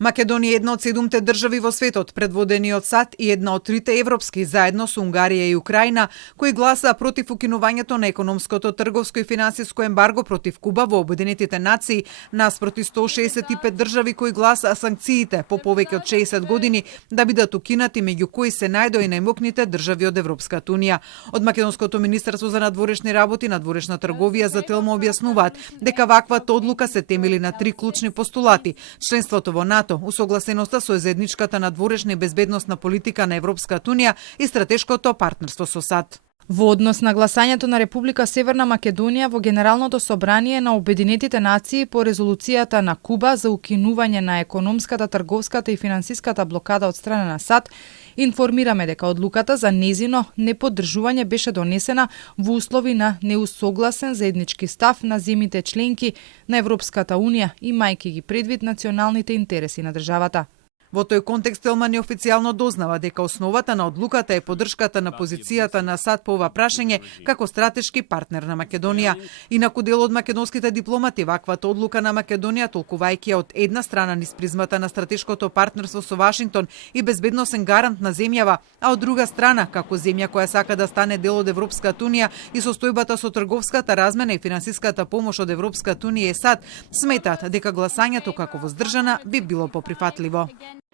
Македонија е една од 7 држави во светот, предводени од САД, и една од 3 европски, заедно со Унгарија и Украина, кои гласаа против укинувањето на економското, трговско и финансиско ембарго против Куба во Обединетите нации, наспроти 165 држави кои гласаа санкциите по повеќе од 60 години да бидат укинати, меѓу кои се најдоа и најмокните држави од Европската унија. Од Македонското министерство за надворешни работи и надворешна трговија за Телма објаснуваат дека ваквата одлука се темели на 3 клучни постулати: членството во НАТО, усогласеноста со заедничката надворешна и безбедносна политика на Европската унија и стратешкото партнерство со САД. Во однос на гласањето на Република Северна Македонија во Генералното собрание на Обединетите нации по резолуцијата на Куба за укинување на економската, трговската и финансиската блокада од страна на САД, информираме дека одлуката за незино неподдржување беше донесена во услови на неусогласен заеднички став на земјите членки на Европската унија, имајќи ги предвид националните интереси на државата. Во тој контекст Телма неофицијално дознава дека основата на одлуката е поддршката на позицијата на САД по ова прашање како стратешки партнер на Македонија. Инаку дел од македонските дипломати ваквата одлука на Македонија толкувајќи од една страна низ призмата на стратешкото партнерство со Вашингтон и безбедносен гарант на земјава, а од друга страна како земја која сака да стане дел од Европската унија и состојбата со трговската размена и финансиската помош од Европската унија и САД, сметаат дека гласањето како воздржана би било поприфатливо.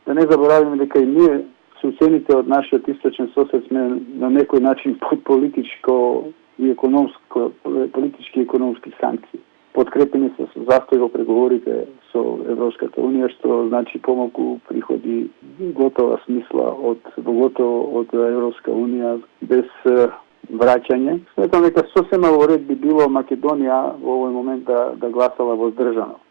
Да не забораваме дека и ние, суседните од нашиот источен сосед, сме на некој начин под политички и економски санкции. Подкрепени се со застој во преговорите со Европската унија, што значи помалку приходи готова смисла од Европска унија без враќање. Сметам дека сосема во ред би било Македонија во овој момент да гласала воздржано.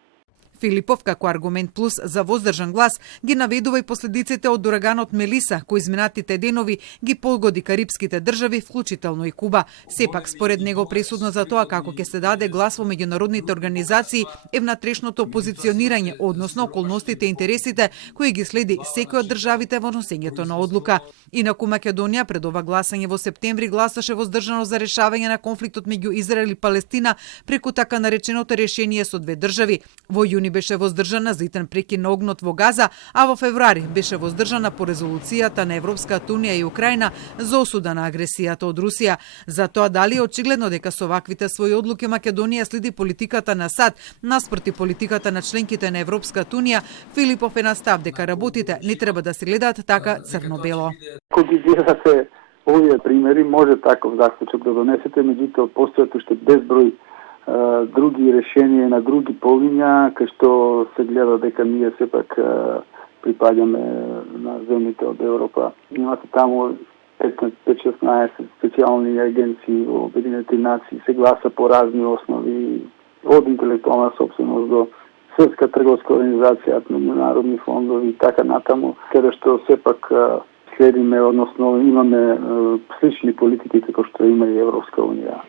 Филипов, како аргумент плюс за воздржан глас, ги наведува и последиците од ураганот Мелиса, кој изминатите денови ги погоди карипските држави, вклучително и Куба. Сепак, според него, пресудно за тоа како ќе се даде глас во меѓународните организации е внатрешното позиционирање, односно околностите и интересите кои ги следи секој од државите во носењето на одлука. Инаку Македонија пред ова гласање во септември гласаше воздржано за решавање на конфликтот меѓу Израел и Палестина преку така нареченото решение со 2 држави. Во јуни беше воздржана за итен прекин на огнот во Газа, а во февруари беше воздржана по резолуцијата на Европската унија и Украина за осуда на агресијата од Русија. За тоа дали е очигледно дека со ваквите своји одлуки Македонија следи политиката на САД наспроти политиката на членките на Европската унија, Филипов е на став дека работите не треба да се гледаат така црно-бело. Кога гледате овие примери, може таков заклучок да донесете, меѓутоа постојат уште безброј други решенија на други полиња, кај што се гледа дека ние сепак припаѓаме на земјите од Европа. Имате таму 15-16 специјални агенции во Обединетите нации, се гласа по разни основи, од интелектуална собственост до Светска трговска организација, меѓународни фондови и така натаму, каде што сепак следиме, односно имаме слични политики како што има и Европска унија.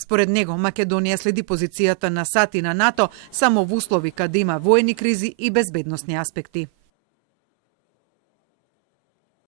Според него, Македонија следи позицијата на САД и на НАТО само во услови каде има воени кризи и безбедносни аспекти.